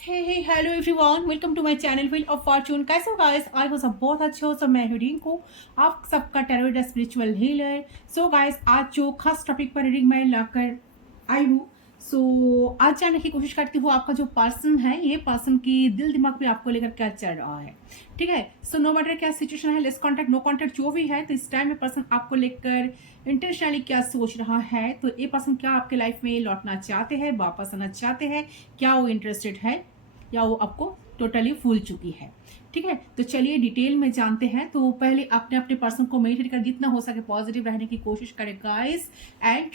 Hello everyone, welcome to my channel wheel of fortune. कैसे हो guys? आई हो सब बहुत अच्छे हो। सब मैं हूँ रिंकू, आप सबका tarot spiritual healer. So guys, आज जो खास टॉपिक पर रीडिंग मैं लाकर आई हूँ, आज जानने की कोशिश करती हूँ आपका जो पर्सन है, ये पर्सन की दिल दिमाग पे आपको लेकर क्या चल रहा है। ठीक है, सो नो मैटर क्या सिचुएशन है, लेस कॉन्टेक्ट नो कॉन्टेक्ट जो भी है, तो इस टाइम में पर्सन आपको लेकर इंटेंशनली क्या सोच रहा है। तो ये पर्सन क्या आपके लाइफ में लौटना चाहते हैं, वापस आना चाहते हैं, क्या वो इंटरेस्टेड है या वो आपको टोटली भूल चुकी है। ठीक है, तो चलिए डिटेल में जानते हैं। तो पहले अपने अपने पर्सन को मेडिटेट कर जितना हो सके पॉजिटिव रहने की कोशिश करें गाइस। एंड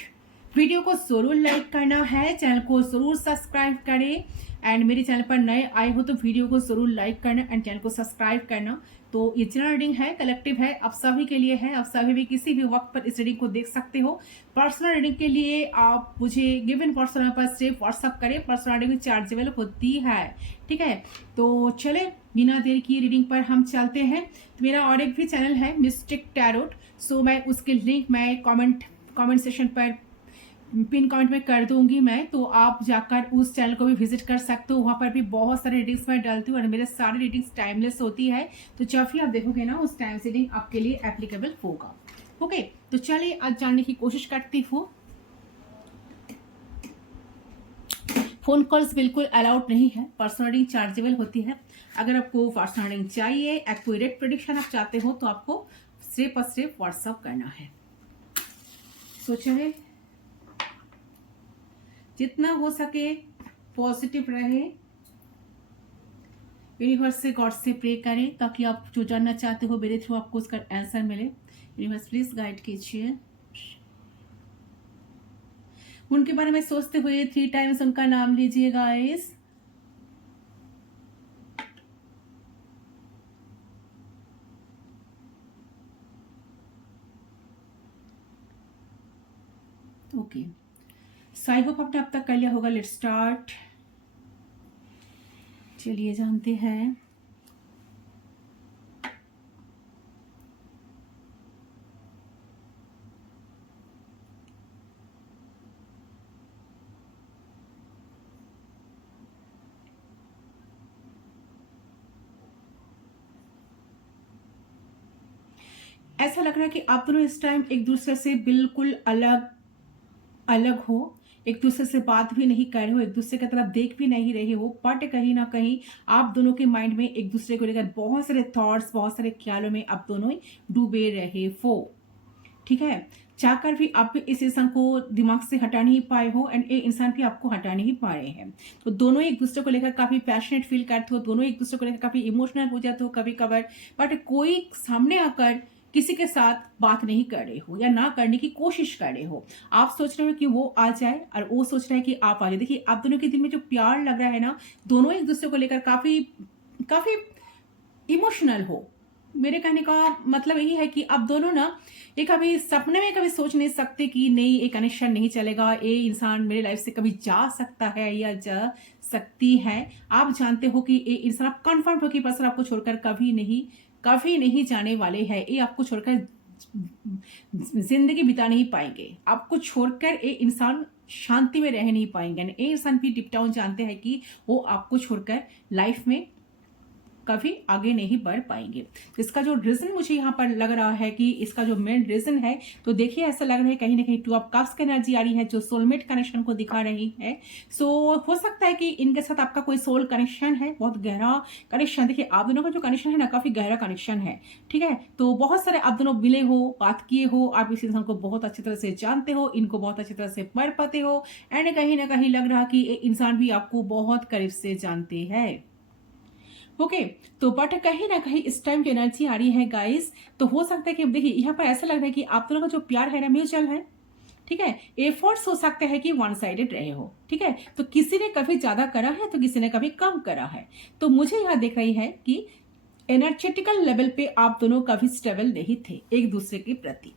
वीडियो को जरूर लाइक करना है, चैनल को जरूर सब्सक्राइब करें। एंड मेरे चैनल पर नए आए हो तो वीडियो को जरूर लाइक करना एंड चैनल को सब्सक्राइब करना। तो ये जनरल रीडिंग है, कलेक्टिव है, आप सभी के लिए है। आप सभी भी किसी भी वक्त पर इस रीडिंग को देख सकते हो। पर्सनल रीडिंग के लिए आप मुझे गिवन पर्सनल पर सिर्फ व्हाट्सअप करें, पर्सनल रीडिंग चार्जेबल होती है। ठीक है, तो चले बिना देर की रीडिंग पर हम चलते हैं। तो मेरा और एक भी चैनल है मिस्टिक टैरोट, सो मैं उसके लिंक मैं कमेंट सेशन पर पिन कमेंट में कर दूंगी मैं, तो आप जाकर उस चैनल को भी विजिट कर सकते हो। वहाँ पर भी बहुत सारे रीडिंग्स मैं डालती हूँ और मेरे सारे रीडिंग्स टाइमलेस होती है। तो जब भी आप देखोगे ना, उस टाइम से रीडिंग आपके लिए एप्लीकेबल होगा। ओके, तो चलिए आज जानने की कोशिश करती हूँ। फोन कॉल्स बिल्कुल अलाउड नहीं है, पर्सनल रीडिंग चार्जेबल होती है। अगर आपको पर्सनल रीडिंग चाहिए, एक्यूरेट प्रेडिक्शन आप चाहते हो, तो आपको सिर्फ और सिर्फ व्हाट्सअप करना है। चलिए, जितना हो सके पॉजिटिव रहे, यूनिवर्स से गॉड से प्रे करें ताकि आप जो जानना चाहते हो मेरे थ्रू आपको उसका आंसर मिले। यूनिवर्स प्लीज गाइड कीजिए। उनके बारे में सोचते हुए 3 टाइम्स उनका नाम लीजिए guys. Okay, so I hope आपने अब तक कर लिया होगा। Let's start. चलिए जानते हैं। ऐसा लग रहा है कि आप दोनों इस टाइम एक दूसरे से बिल्कुल अलग अलग हो, एक दूसरे से बात भी नहीं कर रहे हो, एक दूसरे की तरफ देख भी नहीं रहे हो, बट कहीं ना कहीं आप दोनों के माइंड में एक दूसरे को लेकर बहुत सारे थॉट्स, बहुत सारे ख्यालों में आप दोनों ही डूबे रहे हो। ठीक है, चाहकर भी आप भी इस इंसान को दिमाग से हटा नहीं पाए हो एंड ये इंसान भी आपको हटा नहीं पा रहे हैं। तो दोनों एक दूसरे को लेकर काफी पैशनेट फील करते हो, दोनों एक दूसरे को लेकर काफी इमोशनल हो जाते हो कभी कभार, बट कोई सामने आकर किसी के साथ बात नहीं कर रहे हो या ना करने की कोशिश कर रहे हो। आप सोच रहे हो कि वो आ जाए और वो सोच रहा है कि आप आ जाए। देखिए, आप दोनों के दिल में जो प्यार लग रहा है ना, दोनों एक दूसरे को लेकर काफी काफी इमोशनल हो। मेरे कहने का मतलब यही है कि आप दोनों ना, ये कभी सपने में कभी सोच नहीं सकते कि नहीं, ये कनेक्शन नहीं चलेगा, ये इंसान मेरे लाइफ से कभी जा सकता है या जा सकती है। आप जानते हो कि ये इंसान, आप कन्फर्म हो कि पर्सन आपको छोड़कर कभी नहीं जाने वाले हैं। ये आपको छोड़कर जिंदगी बिता नहीं पाएंगे, आपको छोड़कर ये इंसान शांति में रह नहीं पाएंगे। ये इंसान भी डिप डाउन जानते हैं कि वो आपको छोड़कर लाइफ में कभी आगे नहीं बढ़ पाएंगे। इसका जो रीजन मुझे यहाँ पर लग रहा है कि इसका जो मेन रीजन है, तो देखिए ऐसा लग रहा है कहीं ना कहीं 2 ऑफ कप्स की एनर्जी आ रही है जो सोलमेट कनेक्शन को दिखा रही है। हो सकता है कि इनके साथ आपका कोई सोल कनेक्शन है, बहुत गहरा कनेक्शन। देखिए, आप दोनों का जो कनेक्शन है ना, काफी गहरा कनेक्शन है। ठीक है, तो बहुत सारे आप दोनों मिले हो, बात किए हो, आप इस इंसान को बहुत अच्छी तरह से जानते हो, इनको बहुत अच्छी तरह से पढ़ पाते हो एंड कहीं ना कहीं लग रहा कि इंसान भी आपको बहुत करीब से जानते हैं। ओके, तो बट कहीं ना कहीं इस टाइम की एनर्जी आ रही है गाइस। तो हो सकता है कि देखिए यहाँ पर ऐसा लग रहा है कि आप दोनों का जो प्यार है ना, म्यूचुअल है। ठीक है, एफर्ट्स हो सकते हैं कि वन साइडेड रहे हो। ठीक है, तो किसी ने कभी ज्यादा करा है तो किसी ने कभी कम करा है। तो मुझे यहाँ देख रही है कि एनर्जेटिकल लेवल पे आप दोनों कभी स्टेबल नहीं थे एक दूसरे के प्रति,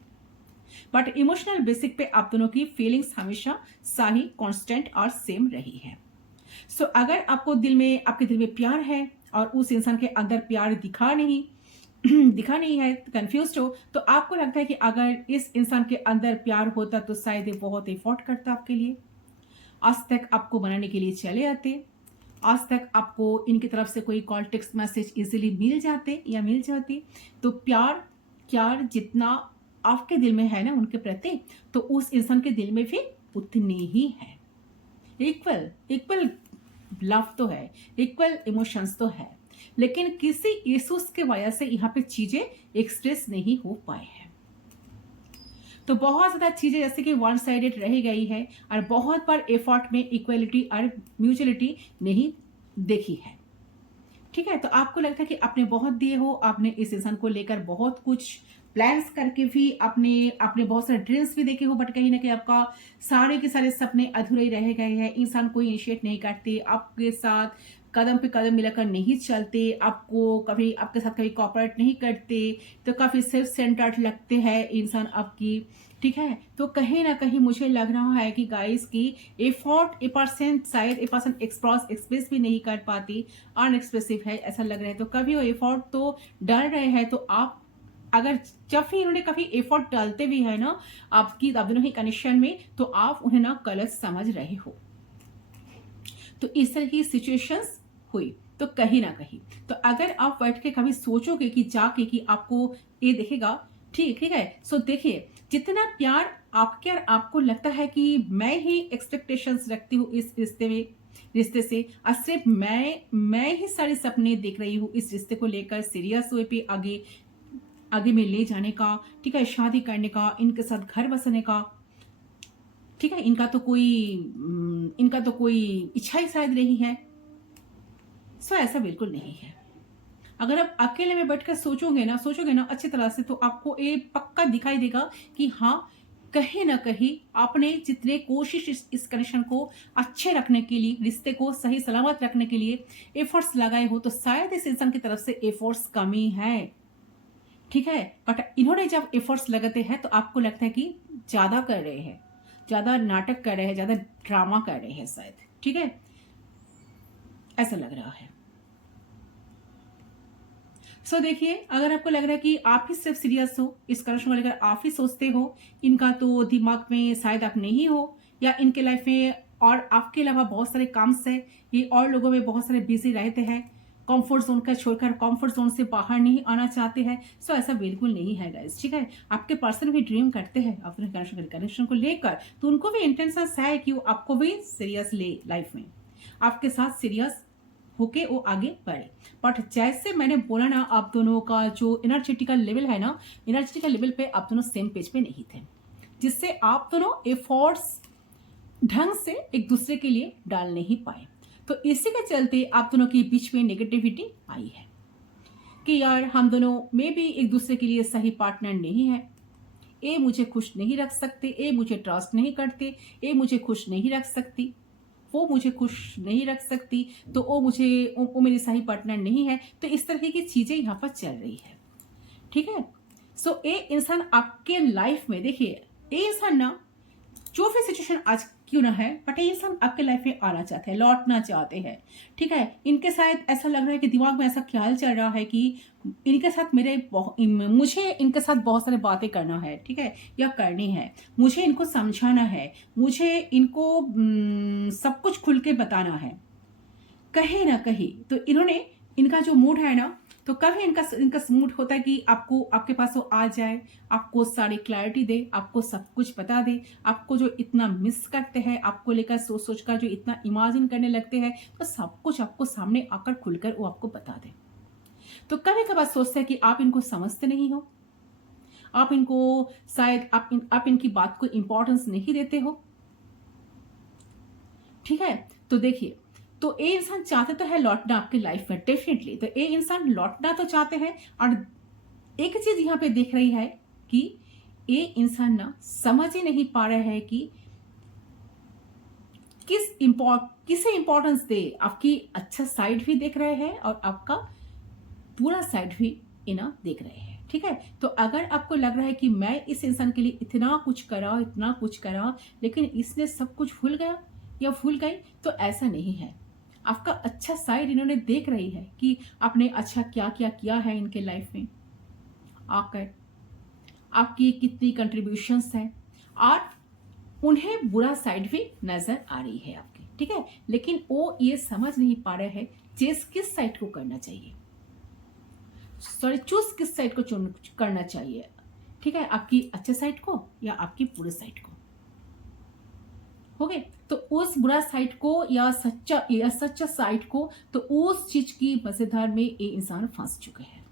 बट इमोशनल बेसिक पे आप दोनों की फीलिंग्स हमेशा सही, कांस्टेंट और सेम रही है। अगर आपको आपके दिल में प्यार है और उस इंसान के अंदर प्यार दिखा नहीं है, कंफ्यूज हो, तो आपको लगता है कि अगर इस इंसान के अंदर प्यार होता तो शायद ये बहुत एफर्ट करता आपके लिए, आज तक आपको बनाने के लिए चले आते। आज तक आपको इनकी तरफ से कोई कॉल, टेक्स्ट मैसेज इजीली मिल जाते या मिल जाती, तो प्यार प्यार जितना आपके दिल में है ना उनके प्रति, तो उस इंसान के दिल में भी उतनी ही है। इक्वल इक्वल लव तो है, इक्वल इमोशंस तो है, लेकिन किसी इश्यूज के वजह से यहाँ पे चीजें एक्सप्रेस नहीं हो पाए हैं। तो बहुत ज़्यादा चीज़ें जैसे कि वन साइडेड रह गई है, और बहुत बार एफर्ट में इक्वलिटी और म्यूचुअलिटी नहीं देखी है। ठीक है, तो आपको लगता है कि आपने बहुत दिए हो, आपने इस इंसान को लेकर बहुत कुछ प्लान्स करके भी आपने आपने बहुत सारे ड्रीम्स भी देखे हो, बट कहीं ना कहीं आपका सारे के सारे सपने अधूरे ही रह गए हैं। इंसान कोई इनिशिएट नहीं करते, आपके साथ कदम पे कदम मिलाकर नहीं चलते, आपको कभी आपके साथ कभी कोऑपरेट नहीं करते, तो काफ़ी सेल्फ सेंटर्ड लगते हैं इंसान आपकी। ठीक है, तो कहीं ना कहीं मुझे लग रहा है कि गाइस की एफर्ट ए पर्सन शायद ए पर्सन एक्सप्रेस भी नहीं कर पाती, अनएक्सप्रेसिव है ऐसा लग रहा है। तो कभी वो एफर्ट तो डाल रहे हैं, तो आप अगर जब भी इन्होंने कभी एफर्ट डालते भी है ना आपकी आप दोनों ही कनेक्शन में, तो आप उन्हें ना गलत समझ रहे हो। तो इस तरह की सिचुएशंस हुई, तो कहीं ना कहीं तो अगर आप बैठ के कभी सोचोगे कि जाके कि आपको ये देखेगा, ठीक ठीक है। सो देखिए, जितना प्यार आपके और आपको लगता है कि मैं ही एक्सपेक्टेशंस रखती हूँ इस रिश्ते से, और सिर्फ मैं ही सारे सपने देख रही हूँ इस रिश्ते को लेकर, सीरियस हुए पे आगे आगे में ले जाने का, ठीक है, शादी करने का, इनके साथ घर बसाने का। ठीक है, इनका तो कोई इच्छा ही शायद नहीं है। सो ऐसा बिल्कुल नहीं है। अगर आप अकेले में बैठकर सोचोगे ना अच्छी तरह से, तो आपको ये पक्का दिखाई देगा कि हाँ, कहीं ना कहीं आपने जितने कोशिश इस कनेक्शन को अच्छे रखने के लिए, रिश्ते को सही सलामत रखने के लिए एफर्ट्स लगाए हो, तो शायद इस इंसान की तरफ से एफर्ट्स कमी है। ठीक है, बट इन्होंने जब एफर्ट्स लगाते हैं तो आपको लगता है कि ज्यादा कर रहे हैं, ज्यादा नाटक कर रहे हैं, ज्यादा ड्रामा कर रहे हैं शायद। ठीक है, ऐसा लग रहा है। सो देखिए, अगर आपको लग रहा है कि आप ही सिर्फ सीरियस हो इस कनेक्शन को लेकर, आप ही सोचते हो, इनका तो दिमाग में शायद आप नहीं हो, या इनके लाइफ में और आपके अलावा बहुत सारे काम्स है, ये और लोगों में बहुत सारे बिजी रहते हैं, कंफर्ट जोन का छोड़कर कंफर्ट जोन से बाहर नहीं आना चाहते हैं। सो ऐसा बिल्कुल नहीं है गाइस। ठीक है, आपके पर्सन भी ड्रीम करते हैं अपने कनेक्शन को लेकर, तो उनको भी इंटेंशन है कि वो आपको भी सीरियस ले, लाइफ में आपके साथ सीरियस होके वो आगे बढ़े। बट जैसे मैंने बोला ना, आप दोनों का जो एनर्जेटिकल लेवल है ना, एनर्जेटिकल लेवल पे आप दोनों सेम पेज पे नहीं थे, जिससे आप दोनों एफर्ट्स ढंग से एक दूसरे के लिए डाल नहीं पाए। तो इसी के चलते आप दोनों के बीच में नेगेटिविटी आई है कि यार हम दोनों में भी एक दूसरे के लिए सही पार्टनर नहीं है, ये मुझे खुश नहीं रख सकते, ये मुझे ट्रस्ट नहीं करते, ये मुझे खुश नहीं रख सकती, वो मुझे खुश नहीं रख सकती, तो वो मेरी सही पार्टनर नहीं है। तो इस तरह की चीजें यहाँ पर चल रही है। ठीक है, सो ये इंसान आपके लाइफ में, देखिए ये इंसान ना जो भी सिचुएशन आज क्यों ना है, बट ये इंसान आपके लाइफ में आना चाहते हैं, लौटना चाहते हैं। ठीक है, इनके शायद ऐसा लग रहा है कि दिमाग में ऐसा ख्याल चल रहा है कि इनके साथ मुझे इनके साथ बहुत सारी बातें करना है, ठीक है, या करनी है, मुझे इनको समझाना है, मुझे इनको सब कुछ खुल के बताना है कहीं ना कहीं। तो इन्होंने, इनका जो मूड है ना, तो कभी इनका मूड होता है कि आपको, आपके पास वो आ जाए, आपको सारी क्लैरिटी दे, आपको सब कुछ बता दे, आपको जो इतना मिस करते हैं, आपको लेकर सोच सोच कर जो इतना इमेजिन करने लगते हैं, तो सब कुछ आपको सामने आकर खुलकर वो आपको बता दे। तो कभी कभार सोचते हैं कि आप इनको समझते नहीं हो, आप इनको शायद आप इनकी बात को इंपॉर्टेंस नहीं देते हो। ठीक है, तो देखिए, तो ये इंसान चाहते तो है लौटना आपकी लाइफ में, डेफिनेटली, तो ये इंसान लौटना तो चाहते हैं। और एक चीज यहाँ पे देख रही है कि ये इंसान ना समझ ही नहीं पा रहा है कि किसे इंपॉर्टेंस दे। आपकी अच्छा साइड भी देख रहे हैं और आपका पूरा साइड भी इना देख रहे हैं। ठीक है, तो अगर आपको लग रहा है कि मैं इस इंसान के लिए इतना कुछ करा, लेकिन इसने सब कुछ भूल गया या भूल गई, तो ऐसा नहीं है। आपका अच्छा साइड इन्होंने देख रही है कि आपने अच्छा क्या क्या किया है इनके लाइफ में आकर, आपकी कितनी कंट्रीब्यूशंस है, और उन्हें बुरा साइड भी नजर आ रही है आपकी। ठीक है, लेकिन वो ये समझ नहीं पा रहे हैं चेस किस साइड को करना चाहिए, सॉरी चूज किस साइड को चुन करना चाहिए। ठीक है, आपकी अच्छे साइड को या आपकी बुरे साइड को। हो गए, तो उस बुरा साइड को या सच्चा साइड को, तो उस चीज की मजेदार में ये इंसान फंस चुके हैं।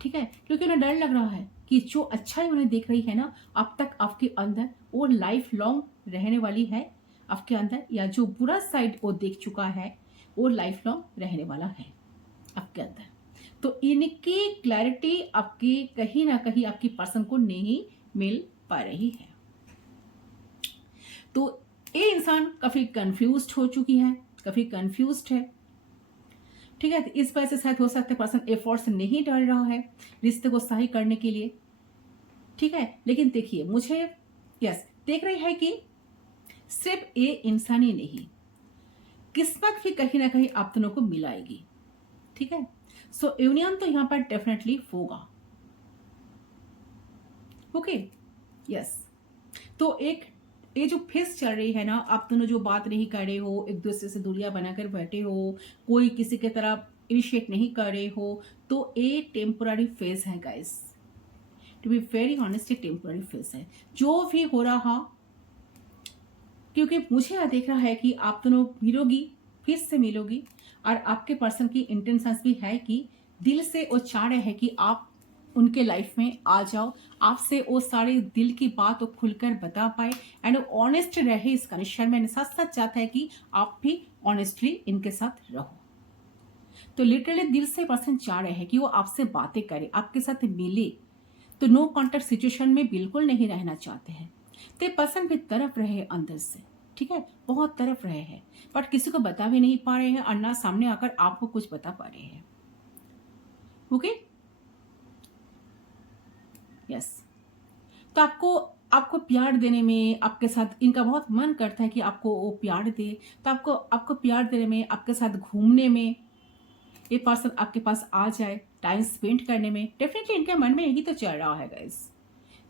ठीक है, क्योंकि उन्हें डर लग रहा है कि जो अच्छाई उन्हें देख रही है ना अब तक आपके अंदर, वो लाइफ लॉन्ग रहने वाली है आपके अंदर, या जो बुरा साइड वो देख चुका है वो लाइफ लॉन्ग रहने वाला है आपके अंदर। तो इनकी क्लैरिटी आपकी कहीं ना कहीं आपकी पर्सन को नहीं मिल पा रही है। तो ये इंसान काफी कंफ्यूज्ड हो चुकी है, काफी कंफ्यूज्ड है। ठीक है, तो इस वजह से शायद हो सकता है पर्सन एफर्ट्स नहीं डाल रहा है रिश्ते को सही करने के लिए। ठीक है, लेकिन देखिए मुझे यस देख रही है कि सिर्फ ये इंसान ही नहीं, किस्मत भी कहीं ना कहीं आप दोनों को मिलाएगी। ठीक है, सो यूनियन तो यहां पर डेफिनेटली होगा। ओके, यस, तो एक ये जो फेस चल रही है ना, आप दोनों जो बात नहीं कर रहे हो, एक दूसरे से दूरियां बनाकर बैठे हो, कोई किसी की तरफ इनिशिएट नहीं कर रहे हो, तो ये टेम्पोररी फेज है guys. To be very honest, temporary phase है जो भी हो रहा। क्योंकि मुझे यह देख रहा है कि आप दोनों मिलोगी, फिर से मिलोगी, और आपके पर्सन की इंटेंशंस भी है कि दिल से वो चाह रहे हैं कि आप उनके लाइफ में आ जाओ, आपसे वो सारे दिल की बात वो खुलकर बता पाए एंड ऑनेस्ट रहे इस कनेक्शन में। साथ साथ चाहता है कि आप भी ऑनेस्टली इनके साथ रहो। तो लिटरली दिल से पर्सन चाह रहे हैं कि वो आपसे बातें करे, आपके साथ मिले, तो नो कॉन्टेक्ट सिचुएशन में बिल्कुल नहीं रहना चाहते हैं। तो पर्सन भी तरफ रहे अंदर से, ठीक है, बहुत तरफ रहे हैं, बट किसी को बता भी नहीं पा रहे हैं और ना सामने आकर आपको कुछ बता पा रहे हैं। ओके, यस, तो आपको प्यार देने में, आपके साथ इनका बहुत मन करता है कि आपको वो प्यार दे, तो आपको प्यार देने में, आपके साथ घूमने में ये पर्सन आपके पास आ जाए, टाइम स्पेंड करने में, डेफिनेटली इनके मन में यही तो चल रहा है गाइस,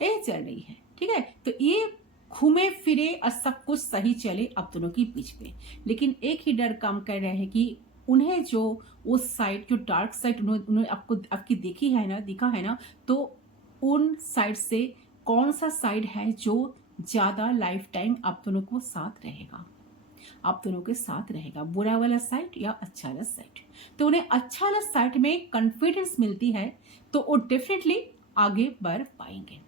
यही चल रही है। ठीक है, तो ये घूमे फिरे और सब कुछ सही चले आप दोनों के बीच में, लेकिन एक ही डर काम कर रहे हैं कि उन्हें जो उस साइड, जो डार्क साइड उन्होंने आपकी देखी है ना, दिखा है ना, तो उन साइड से कौन सा साइड है जो ज्यादा लाइफ टाइम आप दोनों को साथ रहेगा, आप दोनों के साथ रहेगा, बुरा वाला साइड या अच्छा वाला साइड। तो उन्हें अच्छा वाला साइड में कॉन्फिडेंस मिलती है, तो वो डेफिनेटली आगे बढ़ पाएंगे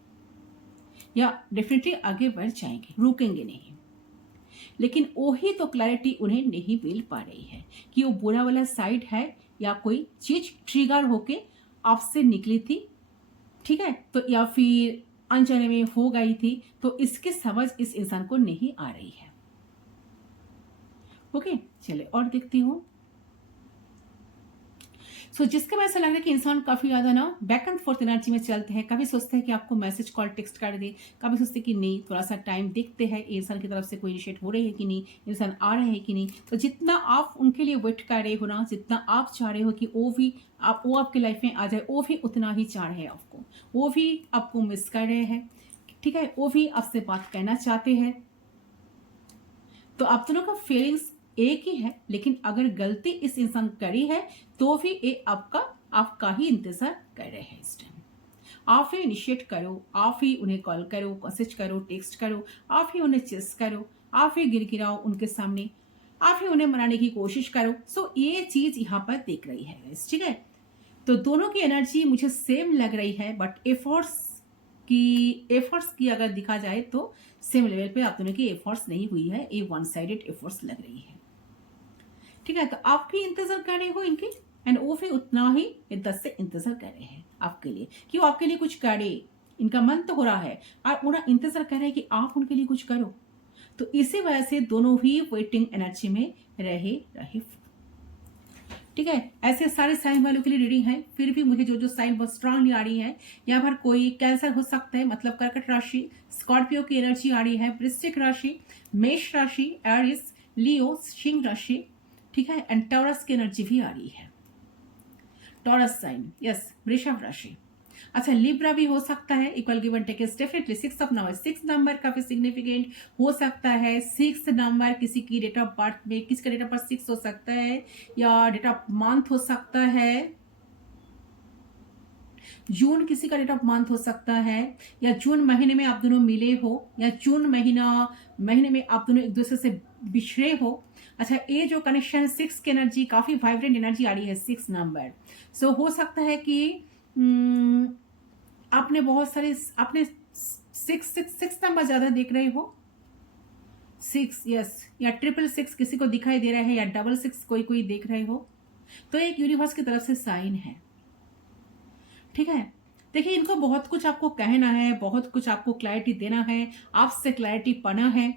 या डेफिनेटली आगे बढ़ जाएंगे, रुकेंगे नहीं। लेकिन वही तो क्लैरिटी उन्हें नहीं मिल पा रही है कि वो बुरा वाला साइड है या कोई चीज ट्रिगर होके आपसे निकली थी, ठीक है, तो या फिर अनजाने में हो गई थी, तो इसकी समझ इस इंसान को नहीं आ रही है। ओके, चलिए और देखती हूँ। सो जिसके वजह से लग रहा है कि इंसान काफी ज्यादा ना बैक एंड फोर्थ एनर्जी में चलते हैं, कभी सोचते हैं कि आपको मैसेज कॉल टेक्स्ट कर दे, कभी सोचते हैं कि नहीं थोड़ा सा टाइम देखते हैं इंसान की तरफ से कोई इनिशिएट हो रही है कि नहीं, इंसान आ रहे हैं कि नहीं। तो जितना आप उनके लिए वेट कर रहे हो ना, जितना आप चाह रहे हो कि वो आपके लाइफ में आ जाए, वो भी उतना ही चाह रहे हैं आपको, वो भी आपको मिस कर रहे हैं। ठीक है, वो भी आपसे बात करना चाहते हैं। तो आप दोनों का फीलिंग्स एक ही है, लेकिन अगर गलती इस इंसान करी है तो भी ये आपका ही इंतजार कर रहे हैं इस टाइम। आप ही इनिशिएट करो, आप ही उन्हें कॉल करो, मैसेज करो, टेक्स्ट करो, आप ही उन्हें चेस करो, आप ही गिरगिराओ उनके सामने, आप ही उन्हें मनाने की कोशिश करो। सो ये चीज यहाँ पर देख रही है, ठीक है। तो दोनों की एनर्जी मुझे सेम लग रही है, बट एफर्ट्स की अगर दिखा जाए तो सेम लेवल पे आप दोनों की एफर्ट्स नहीं हुई है, ये वन साइडेड एफर्ट्स लग रही है। ठीक है, तो आप भी इंतजार कर रहे हो इनके, एंड वो भी उतना ही इद्दत से इंतजार कर रहे हैं आपके लिए कि वो आपके लिए कुछ करे। इनका मन तो हो रहा है और पूरा इंतजार कर रहे हैं कि आप उनके लिए कुछ करो। तो इसी वजह से दोनों ही वेटिंग एनर्जी में रहे। ठीक है, ऐसे सारे साइन वालों के लिए रीडिंग है। फिर भी मुझे जो साइन बहुत स्ट्रांगली आ रही है, यहाँ पर कोई कैंसर हो सकता है, मतलब कर्कट राशि, स्कॉर्पियो की एनर्जी आ रही है, वृश्चिक राशि, मेष राशि, एरिस, लियो, सिंह राशि, ठीक है, एंड टॉरस की एनर्जी भी आ रही है, टॉरस साइन, यस, वृषभ राशि। अच्छा, लिब्रा भी हो सकता है, equal give and take is definitely 6 of number. 6 number काफी सिग्निफिकेंट हो सकता है। 6 नंबर किसी की डेट ऑफ बर्थ में, किसका डेट ऑफ बर्थ 6 हो सकता है, या डेट ऑफ मंथ हो सकता है, जून किसी का डेट ऑफ मंथ हो सकता है, या जून महीने में आप दोनों मिले हो, या जून महीने में आप दोनों एक दूसरे से बिछड़े हो। अच्छा, ये जो कनेक्शन 6 की एनर्जी काफी वाइब्रेंट एनर्जी आ रही है 6 नंबर। सो हो सकता है कि आपने बहुत सारे, आपने 6 नंबर ज्यादा देख रहे हो। 6, यस, या 666 किसी को दिखाई दे रहा है, या 66 कोई देख रहे हो, तो एक यूनिवर्स की तरफ से साइन है। ठीक है, देखिए इनको बहुत कुछ आपको कहना है, बहुत कुछ आपको क्लैरिटी देना है, आपसे क्लैरिटी पाना है।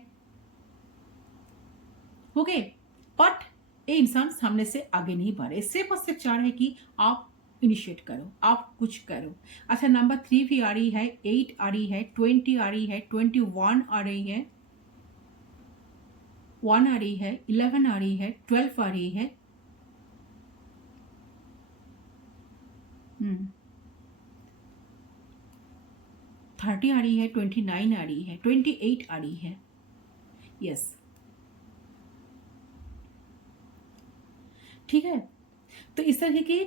ओके, बट ये इंसान सामने से आगे नहीं बढ़ रहे, सिर्फ और सिर्फ चाह रहे कि आप इनिशिएट करो, आप कुछ करो। अच्छा, नंबर 3 भी आ रही है, 8 आ रही है, 20 आ रही है, 21 आ रही है, 1 आ रही है, 11 आ रही है, 12 आ रही है। 30 आ रही है, 29 आ रही है, 28 आ रही है। यस, ठीक है, तो इस तरह की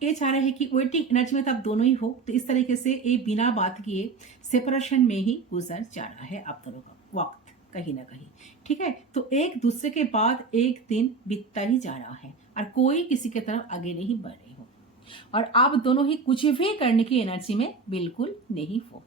ये चाह रहे हैं कि वेटिंग एनर्जी में तो आप दोनों ही हो, तो इस तरीके से ये बिना बात किए सेपरेशन में ही गुजर जा रहा है आप दोनों का वक्त कहीं ना कहीं। ठीक है, तो एक दूसरे के बाद एक दिन बीतता ही जा रहा है और कोई किसी की तरफ आगे नहीं बढ़ रहे हो, और आप दोनों ही कुछ भी करने की एनर्जी में बिल्कुल नहीं हो।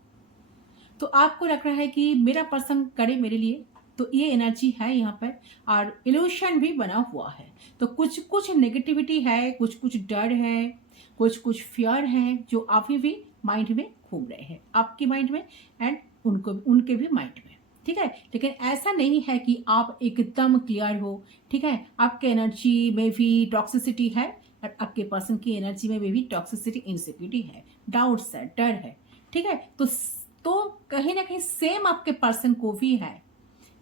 तो आपको लग रहा है कि मेरा पर्सन करे मेरे लिए, तो ये एनर्जी है यहाँ पर, और इल्यूशन भी बना हुआ है। तो कुछ कुछ नेगेटिविटी है, कुछ कुछ डर है, कुछ कुछ फियर है, जो आप ही भी माइंड में घूम रहे हैं, आपके माइंड में एंड उनके भी माइंड में। ठीक है, लेकिन ऐसा नहीं है कि आप एकदम क्लियर हो। ठीक है, आपके एनर्जी में भी टॉक्सिसिटी है, और आपके पर्सन की एनर्जी में भी टॉक्सिसिटी, इनसिक्योरिटी है, डाउट्स है, डर है। ठीक है, तो कहीं ना कहीं सेम आपके पर्सन को भी है।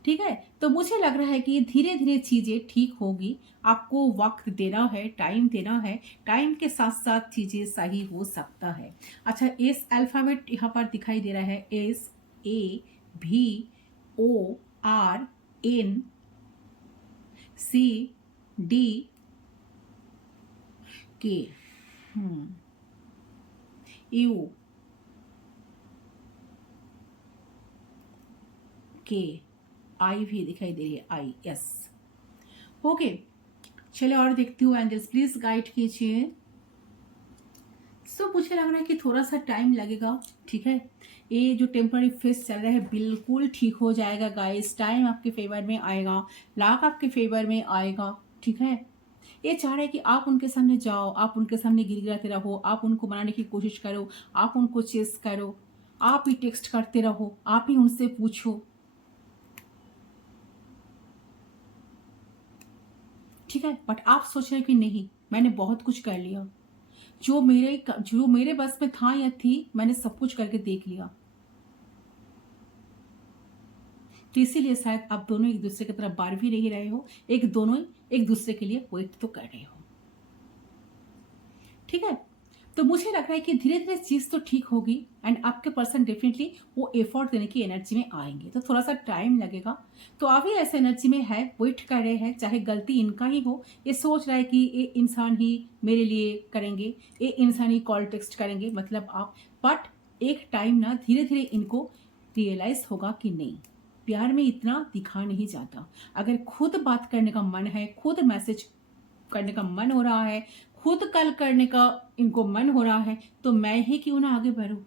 ठीक है, तो मुझे लग रहा है कि धीरे धीरे चीजें ठीक होगी, आपको वक्त देना है, टाइम देना है, टाइम के साथ साथ चीजें सही हो सकता है। अच्छा, एस अल्फाबेट यहाँ पर दिखाई दे रहा है, एस, ए, भी, ओ, आर, एन, सी, डी, के, यू, के, आई भी दिखाई दे रही है, आई, यस। ओके, चलिए और देखती हूँ, एंजल्स प्लीज गाइड कीजिए। सो मुझे लग रहा है कि थोड़ा सा टाइम लगेगा। ठीक है, ये जो टेम्पररी फेस चल रहा है बिल्कुल ठीक हो जाएगा गाइस, टाइम आपके फेवर में आएगा, लाख आपके फेवर में आएगा। ठीक है, ये चाह रहे हैं कि आप उनके सामने जाओ, आप उनके सामने गिड़गिड़ाते रहो, आप उनको मनाने की कोशिश करो, आप उनको चेस करो, आप ही टेक्स्ट करते रहो, आप ही उनसे पूछो। ठीक है, बट आप सोच रहे हैं कि नहीं, मैंने बहुत कुछ कर लिया, जो मेरे बस में था या थी, मैंने सब कुछ करके देख लिया। तो इसीलिए शायद आप दोनों एक दूसरे की तरफ बार भी नहीं रहे हो, दोनों एक दूसरे के लिए वेट तो कर रहे हो। ठीक है, तो मुझे लग रहा है कि धीरे धीरे चीज तो ठीक होगी, एंड आपके पर्सन डेफिनेटली वो एफर्ट देने की एनर्जी में आएंगे, तो थोड़ा सा टाइम लगेगा। तो आप ही ऐसे एनर्जी में है, वेट कर रहे हैं, चाहे गलती इनका ही हो, ये सोच रहा है कि ये इंसान ही मेरे लिए करेंगे, ये इंसान ही कॉल टेक्स्ट करेंगे, मतलब आप, बट एक टाइम ना धीरे धीरे इनको रियलाइज होगा कि नहीं, प्यार में इतना दिखा नहीं जाता। अगर खुद बात करने का मन है, खुद मैसेज करने का मन हो रहा है, खुद कल करने का इनको मन हो रहा है, तो मैं ही क्यों ना आगे बढ़ूं,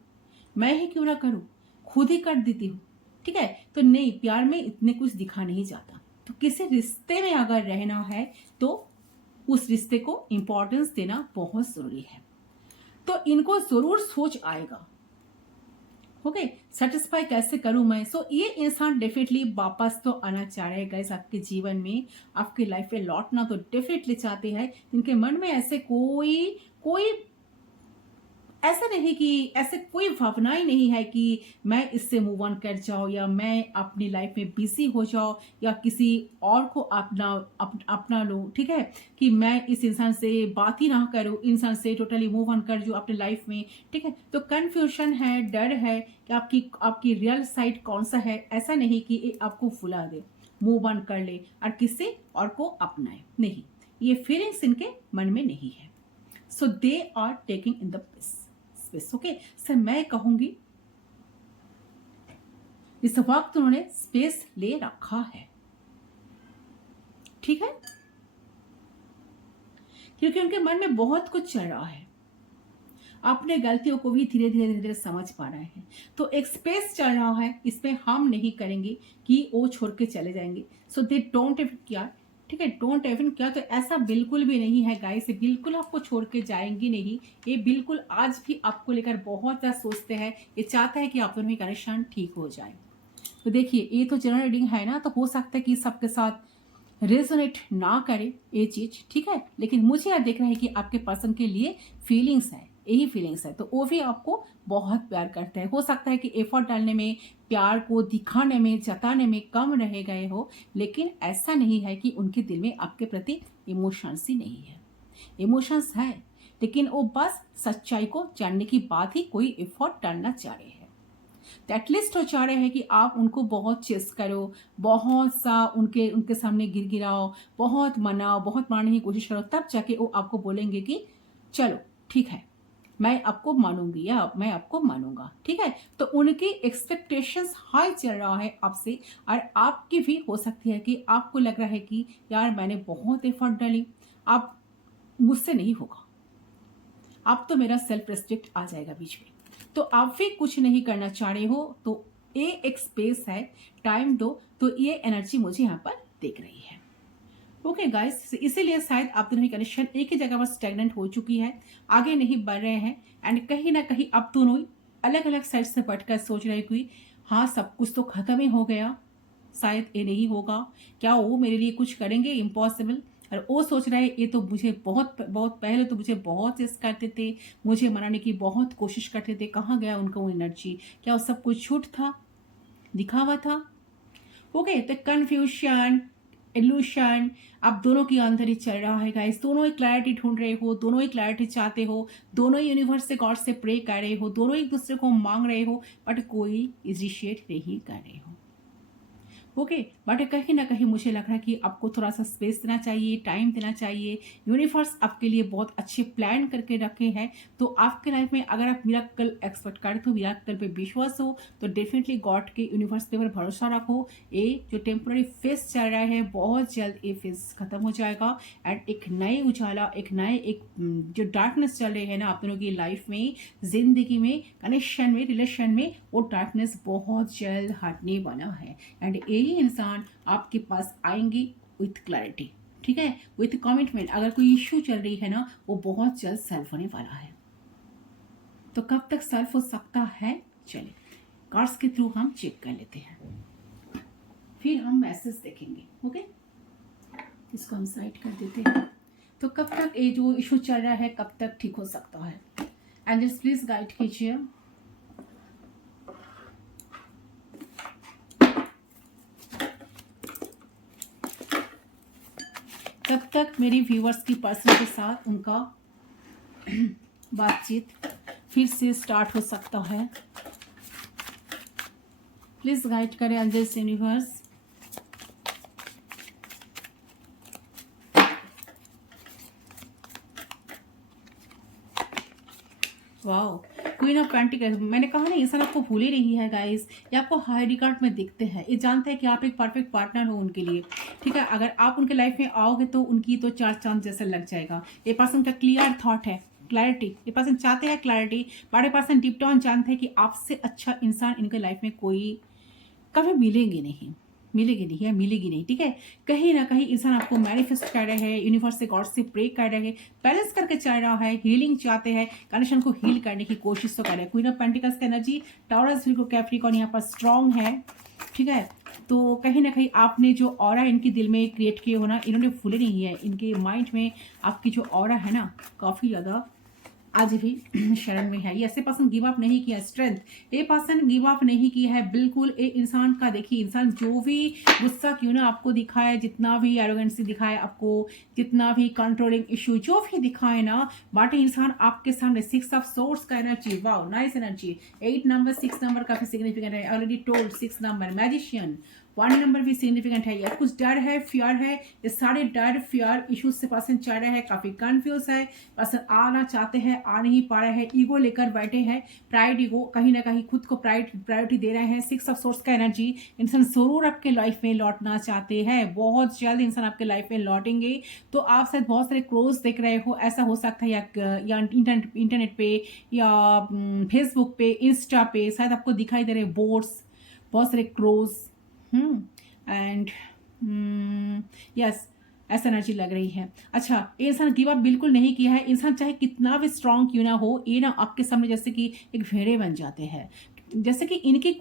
मैं ही क्यों ना करूं, खुद ही कर देती हूँ। ठीक है, तो नहीं, प्यार में इतने कुछ दिखा नहीं जाता। तो किसी रिश्ते में अगर रहना है तो उस रिश्ते को इंपॉर्टेंस देना बहुत जरूरी है। तो इनको जरूर सोच आएगा, ओके, सेटिस्फाई कैसे करूं मैं। सो ये इंसान डेफिनेटली वापस तो आना चाह रहे हैं गाइस, आपके जीवन में, आपकी लाइफ में लौटना तो डेफिनेटली चाहते हैं। जिनके मन में ऐसे कोई कोई ऐसा नहीं कि ऐसे कोई भावना ही नहीं है कि मैं इससे मूव ऑन कर जाऊं या मैं अपनी लाइफ में बिजी हो जाऊं या किसी और को अपना लूं, ठीक है, कि मैं इस इंसान से बात ही ना करूं, इंसान से टोटली मूव ऑन कर जो अपनी लाइफ में, ठीक है। तो कंफ्यूजन है, डर है कि आपकी आपकी रियल साइड कौन सा है। ऐसा नहीं कि ये आपको फुला दे, मूव ऑन कर ले और किसी और को अपनाए, नहीं, ये फीलिंग्स इनके मन में नहीं है। So they are taking in the space. Okay sir, मैं कहूंगी इस वक्त उन्होंने स्पेस ले रखा है, ठीक है, क्योंकि उनके मन में बहुत कुछ चल रहा है। अपने गलतियों को भी धीरे धीरे धीरे धीरे समझ पा रहे हैं। तो एक स्पेस चल रहा है, इसमें हम नहीं करेंगे कि वो छोड़ के चले जाएंगे। सो दे डोंट इवन केयर, ठीक है, डोंट इवन केयर। तो ऐसा बिल्कुल भी नहीं है गाइस, ये बिल्कुल आपको छोड़ के जाएंगी नहीं। ये बिल्कुल आज भी आपको लेकर बहुत ज़्यादा सोचते हैं। ये चाहता है कि आप दोनों की कनेक्शन ठीक हो जाए। तो देखिए, ये तो जनरल रीडिंग है ना, तो हो सकता है कि सबके साथ रेजोनेट ना करे ये चीज, ठीक है, लेकिन मुझे यह देख रहा है कि आपके पर्सन के लिए फीलिंग्स है, यही फीलिंग्स है। तो वो भी आपको बहुत प्यार करता है। हो सकता है कि एफर्ट डालने में, प्यार को दिखाने में, जताने में कम रह गए हो, लेकिन ऐसा नहीं है कि उनके दिल में आपके प्रति इमोशंस ही नहीं है। इमोशंस है, लेकिन वो बस सच्चाई को जानने की बात ही कोई एफर्ट डालना चाह रहे हैं। एटलीस्ट वो चाह रहे हैं कि आप उनको बहुत चेस करो, बहुत सा उनके सामने गिराओ, बहुत मनाओ, बहुत मारने की कोशिश करो, तब जाके वो आपको बोलेंगे कि चलो ठीक है, मैं आपको मानूंगी या मैं आपको मानूंगा, ठीक है। तो उनकी एक्सपेक्टेशंस हाई चल रहा है आपसे, और आपकी भी हो सकती है कि आपको लग रहा है कि यार मैंने बहुत एफर्ट डाली, आप मुझसे नहीं होगा, अब तो मेरा सेल्फ रिस्पेक्ट आ जाएगा बीच में। तो आप भी कुछ नहीं करना चाह रहे हो, तो ये एक स्पेस है, टाइम दो। तो ये एनर्जी मुझे यहाँ पर दिख रही है। ओके गाइस, इसीलिए शायद आप दोनों की कनेक्शन एक ही जगह पर स्टेगनेंट हो चुकी है, आगे नहीं बढ़ रहे हैं, एंड कहीं ना कहीं आप दोनों अलग अलग साइड से बैठकर सोच रहे कि हाँ सब कुछ तो खत्म ही हो गया, शायद ये नहीं होगा, क्या वो मेरे लिए कुछ करेंगे, इम्पॉसिबल। और वो सोच रहा है ये तो मुझे बहुत बहुत पहले तो मुझे बहुत चेस करते थे, मुझे मनाने की बहुत कोशिश करते थे, कहाँ गया उनका वो एनर्जी, क्या वो सब कुछ झूठ था, दिखावा था। ओके, तो कंफ्यूजन, इल्यूशन आप दोनों के अंदर ही चल रहा है गाइस। दोनों ही क्लैरिटी ढूंढ रहे हो, दोनों ही क्लैरिटी चाहते हो, दोनों ही यूनिवर्स से, गॉड से प्रे कर रहे हो, दोनों एक दूसरे को मांग रहे हो, बट कोई इनिशिएट नहीं कर रहे हो। ओके, बट कहीं ना कहीं मुझे लग रहा है कि आपको थोड़ा सा स्पेस देना चाहिए, टाइम देना चाहिए। यूनिवर्स आपके लिए बहुत अच्छे प्लान करके रखे हैं। तो आपके लाइफ में अगर आप मिरेकल एक्सपेक्ट करते हो, मिरेकल पे विश्वास हो, तो डेफिनेटली गॉड के, यूनिवर्स के ऊपर भरोसा रखो। ये जो टेम्पोररी फेस चल रहा है, बहुत जल्द ये फेस खत्म हो जाएगा, एंड एक नए उजाला, एक नए जो डार्कनेस चल रहे हैं ना आप दोनों की लाइफ में, जिंदगी में, कनेक्शन में, रिलेशन में, वो डार्कनेस बहुत जल्द हटने वाला है। एंड यही इंसान आपके पास आएंगे विथ क्लैरिटी, ठीक है, विथ कमिटमेंट। अगर कोई इश्यू चल रही है ना, वो बहुत जल्द सॉल्व होने वाला है। तो कब तक सॉल्व हो सकता है, चलिए कार्ड्स के थ्रू हम चेक कर लेते हैं, फिर हम मैसेज देखेंगे। ओके, इसको हम साइड कर देते हैं। तो कब तक ये जो इशू चल रहा है, कब तक ठीक हो सकता है, एंजल्स प्लीज गाइड कीजिए। तब तक मेरी व्यूअर्स की पर्सन के साथ उनका बातचीत फिर से स्टार्ट हो सकता है। प्लीज गाइड करें angels universe. Wow, queen of pentacles. मैंने कहा ना, इंसान आपको भूल ही नहीं है गाइस, ये आपको हाई रिकॉर्ड में दिखते हैं, ये जानते हैं कि आप एक परफेक्ट पार्टनर हो उनके लिए, ठीक है। अगर आप उनके लाइफ में आओगे तो उनकी तो चार चांद जैसा लग जाएगा। ये पर्सन का क्लियर थॉट है, क्लैरिटी, ये पर्सन चाहते हैं क्लैरिटी, बट ये पर्सन डीप डाउन जानते हैं कि आपसे अच्छा इंसान इनके लाइफ में कोई कभी मिलेगी नहीं, मिलेगी नहीं, ठीक है। कहीं ना कहीं इंसान आपको मैनिफेस्ट कर रहे हैं, यूनिवर्स से, गॉड से प्रे कर रहे हैं, बैलेंस करके चल रहा है, हीलिंग चाहते हैं, कनेक्शन को हील करने की कोशिश तो कर रहे हैं। क्वीन ऑफ पेंटिकल्स का एनर्जी टॉरस, विर्गो, कैप्रिकॉर्न यहाँ पर स्ट्रांग है, ठीक है। तो कहीं ना कहीं आपने जो ऑरा इनके दिल में क्रिएट किए हो ना, इन्होंने भूले नहीं है, इनके माइंड में आपकी जो ऑरा है ना, काफ़ी ज़्यादा आज भी शरण में है। ये ऐसे पर्सन गिव अप नहीं किया, स्ट्रेंथ, ये पर्सन गिव अप नहीं किया है बिल्कुल। ये इंसान का देखिए, इंसान जो भी गुस्सा क्यों ना आपको दिखाए, जितना भी एरोगेंसी दिखाए आपको, जितना भी कंट्रोलिंग इशू जो भी दिखाए ना, बट इंसान आपके सामने 6 ऑफ सोर्स का energy, wow nice energy. 8 number 6 number काफी सिग्निफिकेंट है, already told 6 number magician. 1 number भी सिग्निफिकेंट है। या कुछ डर है, फियर है, ये सारे डर फियर इश्यूज से पर्सन चल रहा है, काफी कंफ्यूज है, पर्सन आना चाहते हैं आ नहीं पा रहे हैं, ईगो लेकर बैठे हैं, प्राइड ईगो, कहीं ना कहीं खुद को प्रायोरिटी दे रहे हैं। 6 ऑफ सोर्स का एनर्जी, इंसान जरूर आपके लाइफ में लौटना चाहते हैं, बहुत जल्द इंसान आपके लाइफ में लौटेंगे। तो आप शायद बहुत सारे क्लोज देख रहे हो, ऐसा हो सकता है, या इंटरनेट पे या फेसबुक पे, इंस्टा पे शायद आपको दिखाई दे रहे बोर्ड्स, बहुत सारे क्लोज एंड यस, ऐसा एनर्जी लग रही है। अच्छा, ये इंसान गिव अप बिल्कुल नहीं किया है। इंसान चाहे कितना भी स्ट्रांग क्यों ना हो, ये ना आपके सामने जैसे कि एक भेड़े बन जाते हैं, जैसे कि इनकी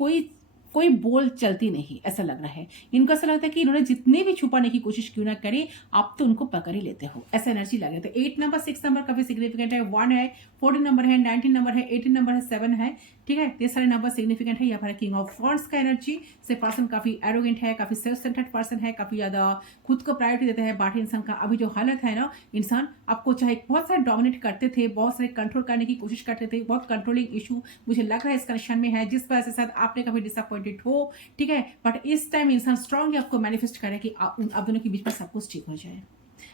कोई बोल चलती नहीं, ऐसा लग रहा है। इनको ऐसा लगता है कि इन्होंने जितने भी छुपाने की कोशिश क्यों ना करे, आप तो उनको पकड़ ही लेते हो, ऐसा एनर्जी लग रहा है। 8 नंबर 6 नंबर काफी सिग्निफिकेंट है, 1 है, 14 नंबर है, 19 नंबर है, 18 नंबर है, 7 है, ठीक है। ये सारे नंबर सिग्निफिकेंट है। यहाँ पर किंग ऑफ वॉन्ड्स का एनर्जी से पर्सन काफी एरोगेंट है, काफी सेल्फ सेंटर्ड पर्सन है, काफी ज्यादा खुद को प्रायोरिटी देते हैं। बाकी इंसान का अभी जो हालत है ना, इंसान आपको चाहे बहुत सारे डोमिनेट करते थे, बहुत सारे कंट्रोल करने की कोशिश करते थे, बहुत कंट्रोलिंग इशू मुझे लग रहा है इस कनेक्शन में है, जिस वजह से शायद आपने कभी डिसअपॉइंटेड हो, ठीक है। बट इस टाइम इंसान स्ट्रांगली आपको मैनिफेस्ट करे कि आप दोनों के बीच में सब कुछ ठीक हो जाए,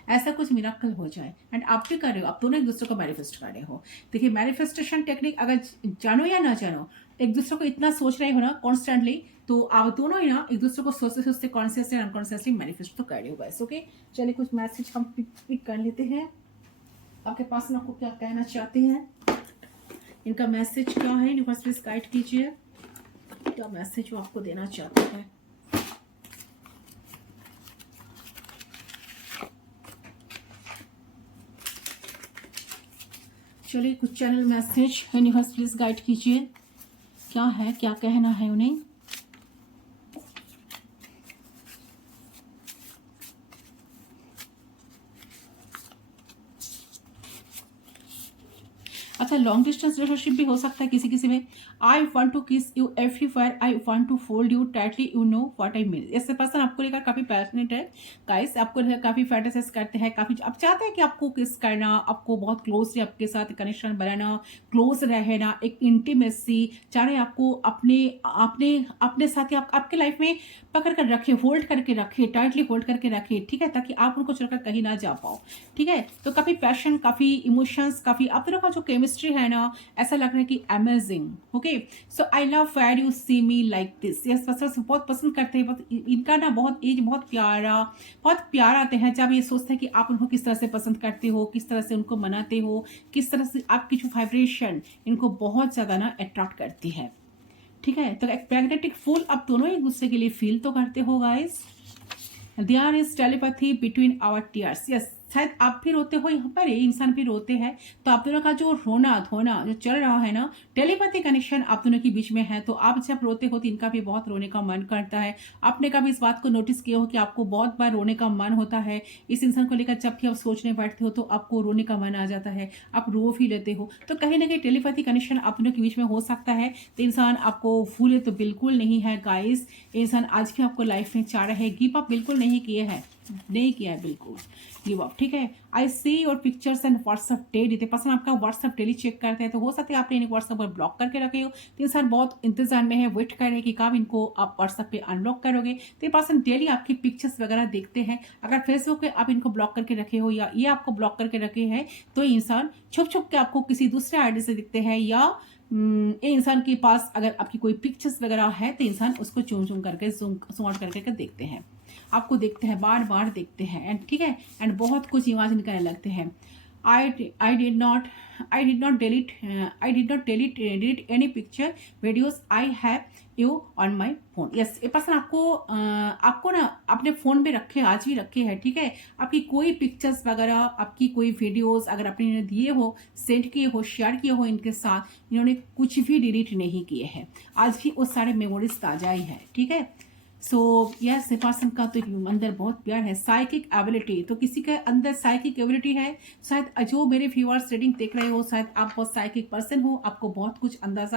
ऐसा कुछ मिराकल हो जाए। एंड आप भी कर रहे हो, आप दोनों एक दूसरे को मैनिफेस्ट कर रहे हो। देखिए, मैनिफेस्टेशन टेक्निक अगर जानो या ना जानो, एक दूसरे को इतना सोच रहे हो ना कॉन्स्टेंटली, तो आप दोनों ही ना एक दूसरे को सोचते सोचते कॉन्शियसली एंड अनकॉन्शियसली मैनिफेस्ट तो कर रहे हो बस। ओके, चलिए कुछ मैसेज हम पिक कर लेते हैं। आपके पास में आपको क्या कहना चाहते हैं, इनका मैसेज क्या है, यूनिवर्स प्लीज गाइड कीजिए, क्या मैसेज वो आपको देना चाहते हैं। चलिए कुछ channel message universe please guide कीजिए, क्या है, क्या कहना है उन्हें। अच्छा, लॉन्ग डिस्टेंस रिलेशनशिप भी हो सकता है किसी किसी में। I want to kiss you everywhere, I want to fold you tightly, you know what I mean. ऐसे पर्सन आपको लेकर काफी पैशनेट है गाइस, आपको लेकर काफी फैंटेसाइज करते हैं, काफी आप चाहते हैं कि आपको किस करना, आपको बहुत क्लोजली आपके साथ कनेक्शन बनाना, क्लोज रहना, एक इंटीमेसी चाह रहे आपको अपने अपने अपने साथ ही आपके लाइफ में पकड़ कर रखे, होल्ड करके रखे, टाइटली होल्ड करके रखे, ठीक है, ताकि आप उनको छोड़कर कहीं ना जा पाओ, ठीक है। तो काफी पैशन, काफी इमोशंस, काफी आप दोनों का जो केमिस्ट्री है ना, ऐसा लग रहा है कि amazing. Okay, so I love where you see me like this. Yes, बहुत पसंद करते हैं, इनका ना बहुत एज बहुत प्यार आते हैं जब ये सोचते हैं कि आप उनको किस तरह से पसंद करते हो, किस तरह से उनको मनाते हो, किस तरह से आपकी जो वाइब्रेशन इनको बहुत ज्यादा ना अट्रैक्ट करती है, ठीक है। तो एक मैग्नेटिक फूल आप दोनों एक दूसरे के लिए फील तो करते हो guys. There is telepathy between our tears. Yes, शायद आप भी रोते हो, यहाँ पर ये इंसान भी रोते हैं, तो आप दोनों का जो रोना धोना जो चल रहा है ना, टेलीपैथी कनेक्शन आप दोनों के बीच में है। तो आप जब रोते हो तो इनका भी बहुत रोने का मन करता है। आपने कभी इस बात को नोटिस किया हो कि आपको बहुत बार रोने का मन होता है इस इंसान को लेकर, जब भी आप सोचने बैठते हो तो आपको रोने का मन आ जाता है, आप रो भी लेते हो। तो कहीं ना कहीं टेलीपैथी कनेक्शन आप दोनों के बीच में हो सकता है। तो इंसान आपको भूले तो बिल्कुल नहीं है गाइस, इंसान आज भी आपको लाइफ में चाह रहा है, गिव अप बिल्कुल नहीं किया है बिल्कुल गिव अप, ठीक है। I see your pictures and WhatsApp daily. तो पर्सन आपका व्हाट्सअप डेली चेक करते हैं, तो हो सकता है आपने इन्हें व्हाट्सअप पर ब्लॉक करके रखे हो, तो इंसान बहुत इंतजार में है, वेट कर रहे हैं कि कब इनको आप व्हाट्सअप पे अनब्लॉक करोगे। तो ये पर्सन डेली आपकी पिक्चर्स वगैरह देखते हैं। अगर फेसबुक पे आप इनको ब्लॉक करके रखे हो या ये आपको ब्लॉक करके रखे हैं, तो इंसान छुप छुप के आपको किसी दूसरे आईडी से दिखते हैं, या ये इंसान के पास अगर आपकी कोई पिक्चर्स वगैरह है तो इंसान उसको चूम करके जूम आउट करके देखते हैं, आपको देखते हैं, बार बार देखते हैं, एंड ठीक है, एंड बहुत कुछ इमेजिन करने लगते हैं। I did not delete any picture videos. I have you on my phone. Yes, ये पर्सन आपको ना अपने फोन पे रखे, आज भी रखे हैं, ठीक है। आपकी कोई पिक्चर्स वगैरह, आपकी कोई वीडियोस अगर आपने इन्हें दिए हो, सेंड किए हो, शेयर किए हो इनके साथ, इन्होंने कुछ भी डिलीट नहीं किए हैं, आज भी वो सारे मेमोरीज ताजा ही है, ठीक है। सो यस, पर्सन का तो अंदर बहुत प्यार है। साइकिक एबिलिटी, तो किसी के अंदर साइकिक एबिलिटी है। शायद जो मेरे व्यूअर्स रीडिंग देख रहे हो, शायद आप बहुत साइकिक पर्सन हो, आपको बहुत कुछ अंदाजा